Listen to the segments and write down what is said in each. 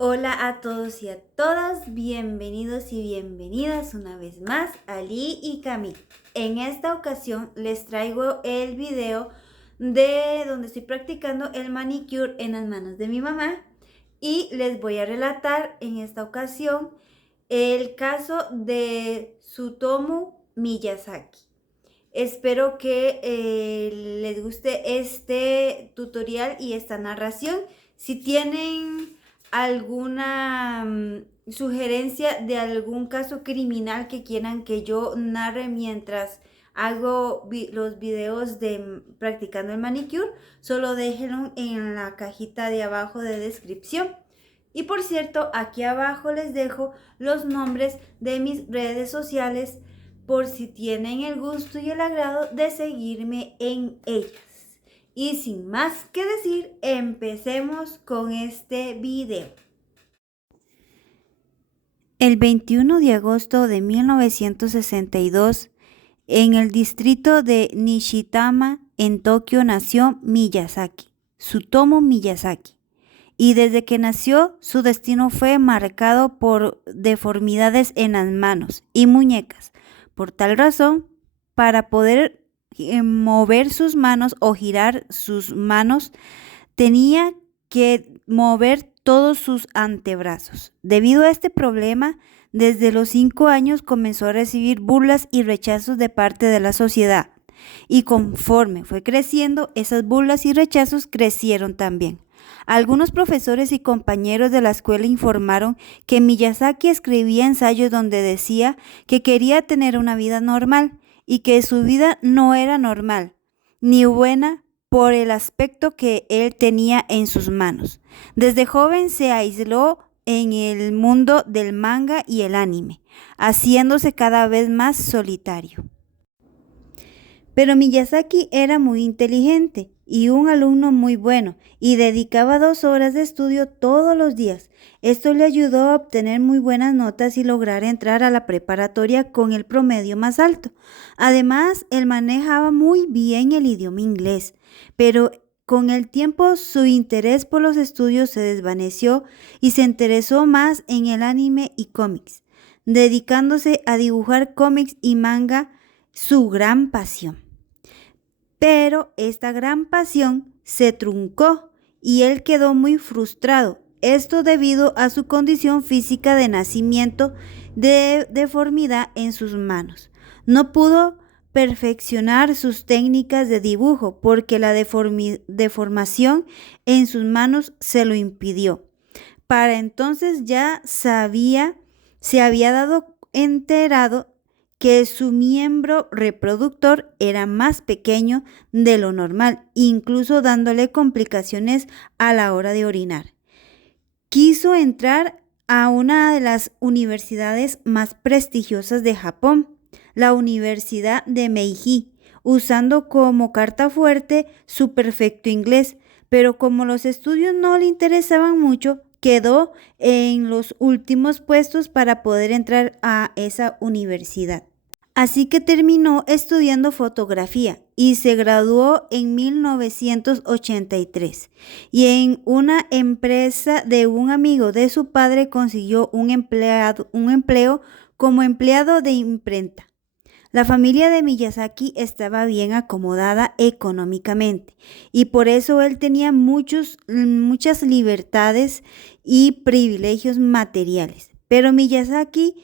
Hola a todos y a todas, bienvenidos y bienvenidas una vez más a Lee y Cami. En esta ocasión les traigo el video de donde estoy practicando el manicure en las manos de mi mamá y les voy a relatar en esta ocasión el caso de Tsutomu Miyazaki. Espero que les guste este tutorial y esta narración. Si tienen alguna sugerencia de algún caso criminal que quieran que yo narre mientras hago los videos de practicando el manicure, solo déjenlo en la cajita de abajo de descripción. Y por cierto, aquí abajo les dejo los nombres de mis redes sociales por si tienen el gusto y el agrado de seguirme en ellas. Y sin más que decir, empecemos con este video. El 21 de agosto de 1962, en el distrito de Nishitama, en Tokio, nació Miyazaki, Tsutomu Miyazaki. Y desde que nació, su destino fue marcado por deformidades en las manos y muñecas. Por tal razón, para poder mover sus manos o girar sus manos, tenía que mover todos sus antebrazos. Debido a este problema, desde los 5 años comenzó a recibir burlas y rechazos de parte de la sociedad. Y conforme fue creciendo, esas burlas y rechazos crecieron también. Algunos profesores y compañeros de la escuela informaron que Miyazaki escribía ensayos donde decía que quería tener una vida normal y que su vida no era normal ni buena por el aspecto que él tenía en sus manos. Desde joven se aisló en el mundo del manga y el anime, haciéndose cada vez más solitario. Pero Miyazaki era muy inteligente y un alumno muy bueno y dedicaba 2 horas de estudio todos los días. Esto le ayudó a obtener muy buenas notas y lograr entrar a la preparatoria con el promedio más alto. Además, él manejaba muy bien el idioma inglés, pero con el tiempo su interés por los estudios se desvaneció y se interesó más en el anime y cómics, dedicándose a dibujar cómics y manga, su gran pasión. Pero esta gran pasión se truncó y él quedó muy frustrado. Esto debido a su condición física de nacimiento de deformidad en sus manos. No pudo perfeccionar sus técnicas de dibujo porque la deformación en sus manos se lo impidió. Para entonces ya se había dado enterado que su miembro reproductor era más pequeño de lo normal, incluso dándole complicaciones a la hora de orinar. Quiso entrar a una de las universidades más prestigiosas de Japón, la Universidad de Meiji, usando como carta fuerte su perfecto inglés, pero como los estudios no le interesaban mucho, quedó en los últimos puestos para poder entrar a esa universidad. Así que terminó estudiando fotografía y se graduó en 1983 y en una empresa de un amigo de su padre consiguió un empleo como empleado de imprenta. La familia de Miyazaki estaba bien acomodada económicamente y por eso él tenía muchas libertades y privilegios materiales. Pero Miyazaki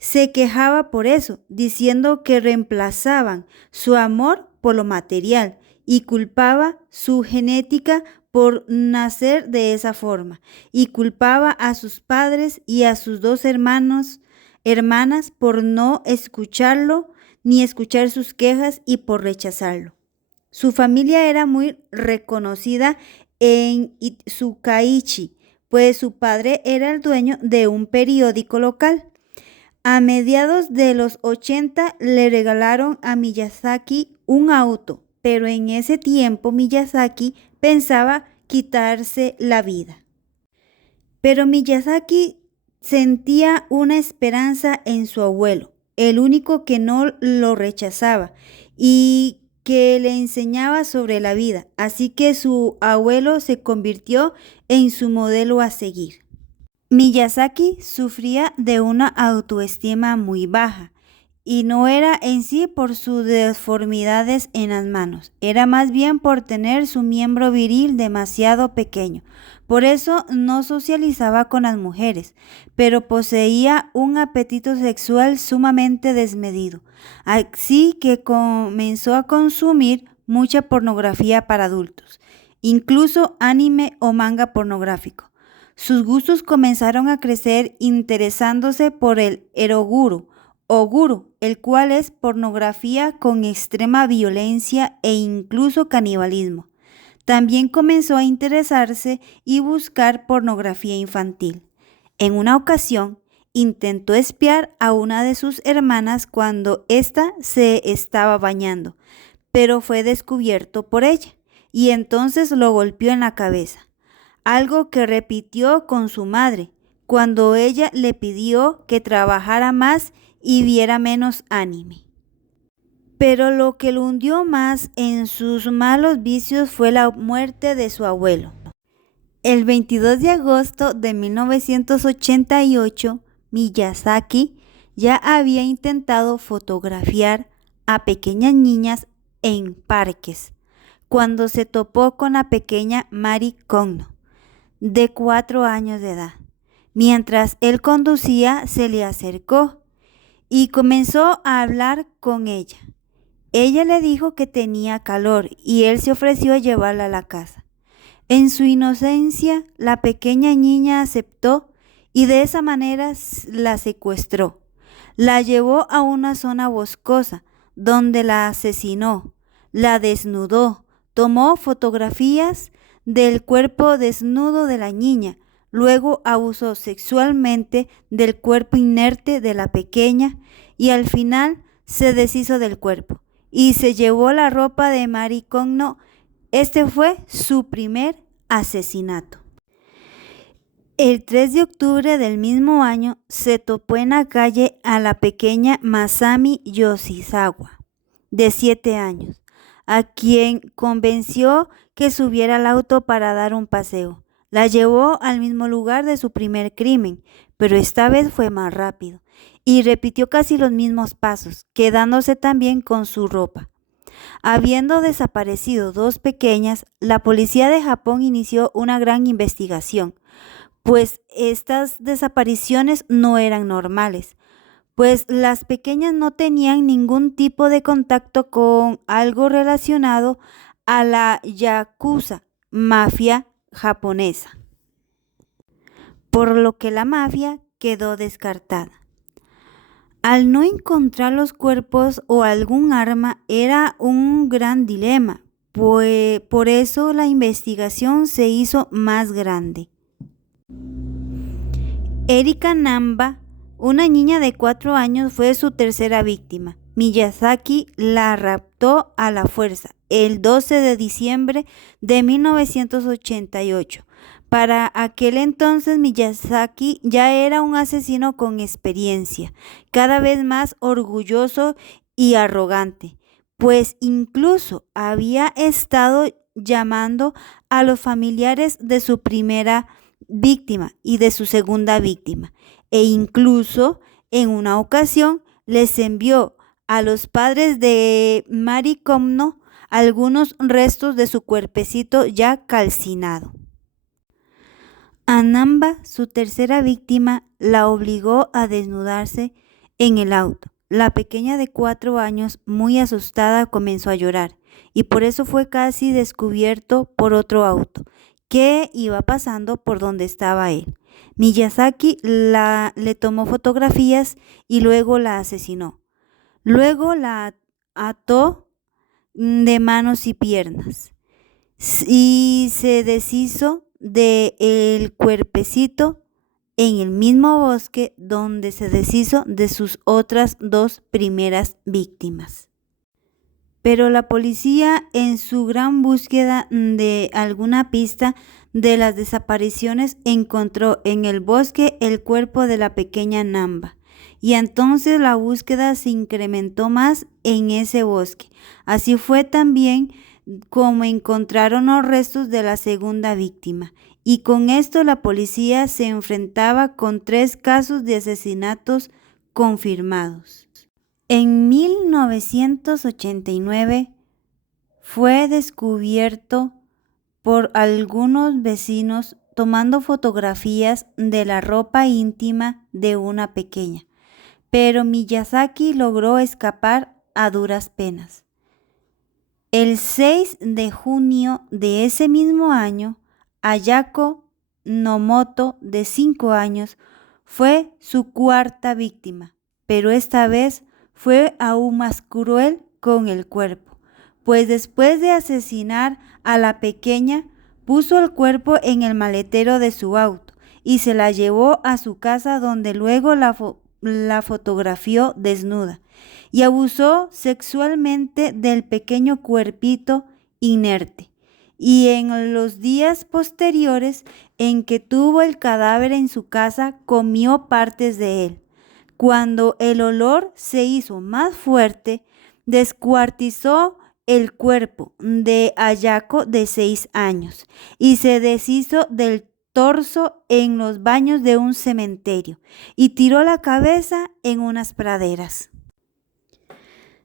se quejaba por eso, diciendo que reemplazaban su amor por lo material y culpaba su genética por nacer de esa forma y culpaba a sus padres y a sus 2 hermanas por no escucharlo ni escuchar sus quejas y por rechazarlo. Su familia era muy reconocida en Itsukaichi, pues su padre era el dueño de un periódico local. A mediados de los 80 le regalaron a Miyazaki un auto, pero en ese tiempo Miyazaki pensaba quitarse la vida. Pero Miyazaki sentía una esperanza en su abuelo, el único que no lo rechazaba y que le enseñaba sobre la vida, así que su abuelo se convirtió en su modelo a seguir. Miyazaki sufría de una autoestima muy baja y no era en sí por sus deformidades en las manos, era más bien por tener su miembro viril demasiado pequeño. Por eso no socializaba con las mujeres, pero poseía un apetito sexual sumamente desmedido, así que comenzó a consumir mucha pornografía para adultos, incluso anime o manga pornográfico. Sus gustos comenzaron a crecer interesándose por el eroguro o guru, el cual es pornografía con extrema violencia e incluso canibalismo. También comenzó a interesarse y buscar pornografía infantil. En una ocasión, intentó espiar a una de sus hermanas cuando ésta se estaba bañando, pero fue descubierto por ella y entonces lo golpeó en la cabeza, algo que repitió con su madre cuando ella le pidió que trabajara más y viera menos anime. Pero lo que lo hundió más en sus malos vicios fue la muerte de su abuelo. El 22 de agosto de 1988, Miyazaki ya había intentado fotografiar a pequeñas niñas en parques cuando se topó con la pequeña Mari Kondo, de 4 años de edad. Mientras él conducía, se le acercó y comenzó a hablar con ella. Ella le dijo que tenía calor y él se ofreció a llevarla a la casa. En su inocencia, la pequeña niña aceptó y de esa manera la secuestró. La llevó a una zona boscosa donde la asesinó, la desnudó, tomó fotografías del cuerpo desnudo de la niña, luego abusó sexualmente del cuerpo inerte de la pequeña y al final se deshizo del cuerpo y se llevó la ropa de Mari Kondo. Este fue su primer asesinato. El 3 de octubre del mismo año se topó en la calle a la pequeña Masami Yoshizawa, de 7 años, a quien convenció que subiera al auto para dar un paseo. La llevó al mismo lugar de su primer crimen, pero esta vez fue más rápido y repitió casi los mismos pasos, quedándose también con su ropa. Habiendo desaparecido 2 pequeñas, la policía de Japón inició una gran investigación, pues estas desapariciones no eran normales, pues las pequeñas no tenían ningún tipo de contacto con algo relacionado a la yakuza, mafia japonesa, por lo que la mafia quedó descartada. Al no encontrar los cuerpos o algún arma era un gran dilema, pues por eso la investigación se hizo más grande. Erika Namba, una niña de 4 años, fue su tercera víctima. Miyazaki la raptó a la fuerza el 12 de diciembre de 1988. Para aquel entonces Miyazaki ya era un asesino con experiencia, cada vez más orgulloso y arrogante, pues incluso había estado llamando a los familiares de su primera víctima y de su segunda víctima, e incluso en una ocasión les envió a los padres de Mari Kondo algunos restos de su cuerpecito ya calcinado. A Namba, su tercera víctima, la obligó a desnudarse en el auto. La pequeña de 4 años, muy asustada, comenzó a llorar y por eso fue casi descubierto por otro auto que iba pasando por donde estaba él. Miyazaki le tomó fotografías y luego la asesinó. Luego la ató de manos y piernas y se deshizo del cuerpecito en el mismo bosque donde se deshizo de sus otras 2 primeras víctimas. Pero la policía, en su gran búsqueda de alguna pista de las desapariciones, encontró en el bosque el cuerpo de la pequeña Namba. Y entonces la búsqueda se incrementó más en ese bosque. Así fue también como encontraron los restos de la segunda víctima. Y con esto la policía se enfrentaba con 3 casos de asesinatos confirmados. En 1989 fue descubierto por algunos vecinos tomando fotografías de la ropa íntima de una pequeña, pero Miyazaki logró escapar a duras penas. El 6 de junio de ese mismo año, Ayako Nomoto, de 5 años, fue su cuarta víctima, pero esta vez fue aún más cruel con el cuerpo, pues después de asesinar a la pequeña, puso el cuerpo en el maletero de su auto y se la llevó a su casa, donde luego la fotografió desnuda y abusó sexualmente del pequeño cuerpito inerte. Y en los días posteriores en que tuvo el cadáver en su casa, comió partes de él. Cuando el olor se hizo más fuerte, descuartizó el cuerpo de Ayako, de 6 años, y se deshizo del torso en los baños de un cementerio y tiró la cabeza en unas praderas.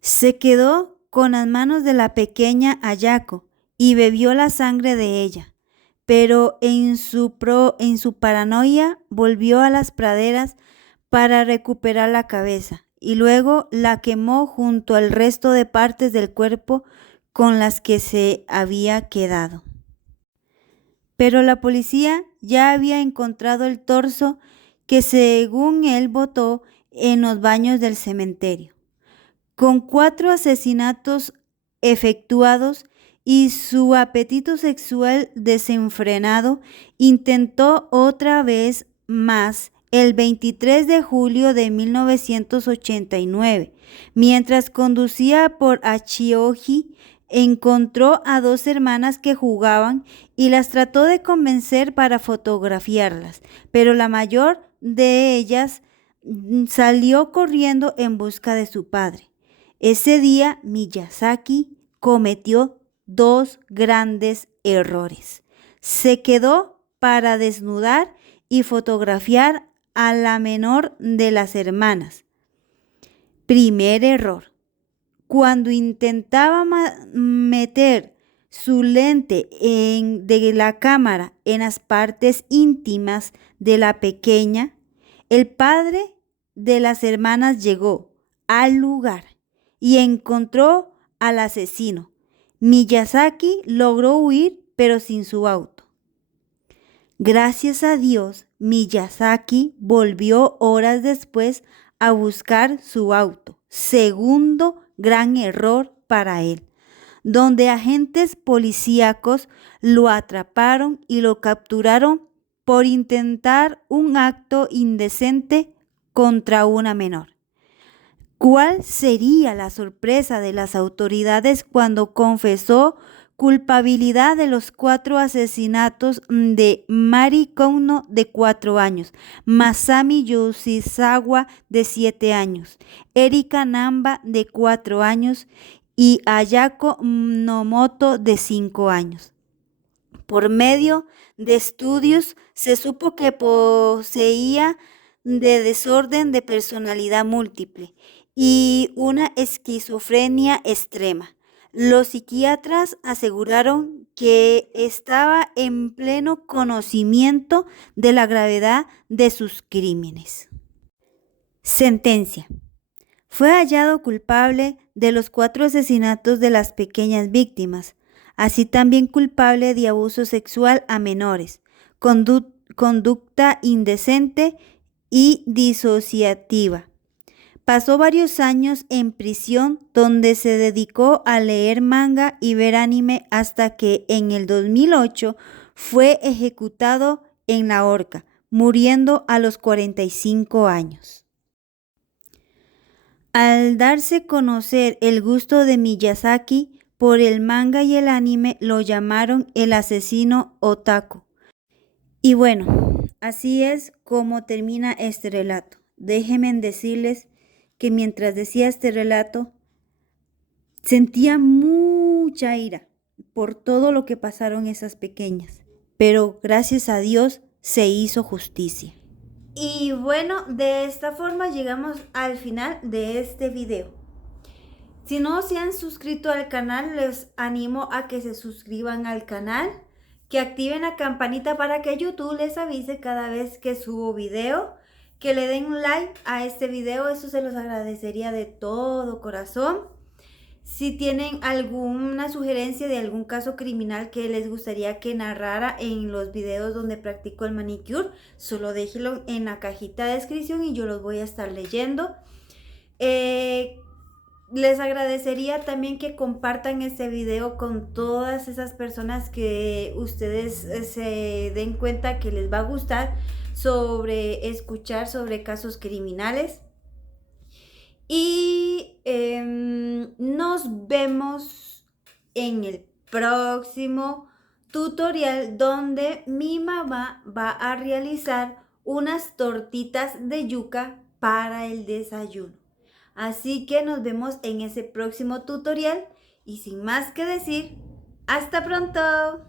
Se quedó con las manos de la pequeña Ayako y bebió la sangre de ella, pero en su paranoia volvió a las praderas para recuperar la cabeza y luego la quemó junto al resto de partes del cuerpo con las que se había quedado. Pero la policía ya había encontrado el torso que según él botó en los baños del cementerio. Con 4 asesinatos efectuados y su apetito sexual desenfrenado, intentó otra vez más el 23 de julio de 1989. Mientras conducía por Achioji, encontró a 2 hermanas que jugaban y las trató de convencer para fotografiarlas, pero la mayor de ellas salió corriendo en busca de su padre. Ese día Miyazaki cometió 2 grandes errores. Se quedó para desnudar y fotografiar a la menor de las hermanas. Primer error: cuando intentaba meter su lente de la cámara en las partes íntimas de la pequeña, el padre de las hermanas llegó al lugar y encontró al asesino. Miyazaki logró huir, pero sin su auto. Gracias a Dios, Miyazaki volvió horas después a buscar su auto. Segundo gran error para él, donde agentes policíacos lo atraparon y lo capturaron por intentar un acto indecente contra una menor. ¿Cuál sería la sorpresa de las autoridades cuando confesó culpabilidad de los 4 asesinatos de Mari Kono, de 4 años, Masami Yoshizawa, de 7 años, Erika Namba, de 4 años y Ayako Nomoto, de 5 años? Por medio de estudios se supo que poseía de desorden de personalidad múltiple y una esquizofrenia extrema. Los psiquiatras aseguraron que estaba en pleno conocimiento de la gravedad de sus crímenes. Sentencia: fue hallado culpable de los 4 asesinatos de las pequeñas víctimas, así también culpable de abuso sexual a menores, conducta indecente y disociativa. Pasó varios años en prisión, donde se dedicó a leer manga y ver anime hasta que en el 2008 fue ejecutado en la horca, muriendo a los 45 años. Al darse a conocer el gusto de Miyazaki por el manga y el anime, lo llamaron el asesino otaku. Y bueno, así es como termina este relato. Déjenme decirles que mientras decía este relato, sentía mucha ira, por todo lo que pasaron esas pequeñas. Pero gracias a Dios se hizo justicia. Y bueno, de esta forma llegamos al final de este video. Si no se han suscrito al canal, les animo a que se suscriban al canal, que activen la campanita para que YouTube les avise cada vez que subo video, que le den un like a este video, eso se los agradecería de todo corazón. Si tienen alguna sugerencia de algún caso criminal que les gustaría que narrara en los videos donde practico el manicure, solo déjenlo en la cajita de descripción y yo los voy a estar leyendo. Les agradecería también que compartan este video con todas esas personas que ustedes se den cuenta que les va a gustar sobre escuchar sobre casos criminales. Y nos vemos en el próximo tutorial donde mi mamá va a realizar unas tortitas de yuca para el desayuno. Así que nos vemos en ese próximo tutorial y sin más que decir, ¡hasta pronto!